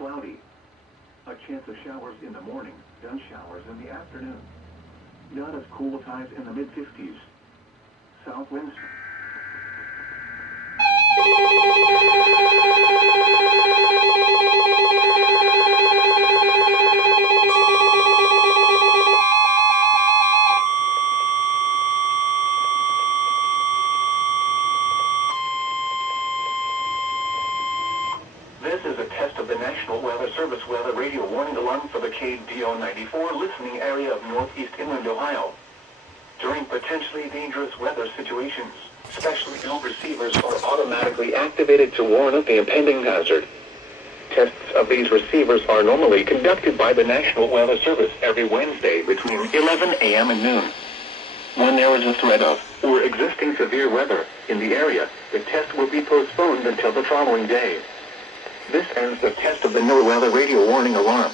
cloudy. A chance of showers in the morning, then showers in the afternoon. Not as cool times in the mid-50s. South winds. This is a test of the National Weather Service weather radio warning alarm for the KDO94 listening area of northeast inland Ohio. During potentially dangerous weather situations, specially built receivers are automatically activated to warn of the impending hazard. Tests of these receivers are normally conducted by the National Weather Service every Wednesday between 11 a.m. and noon. When there is a threat of, or existing severe weather, in the area, the test will be postponed until the following day. This ends the test of the NOAA weather radio warning alarm.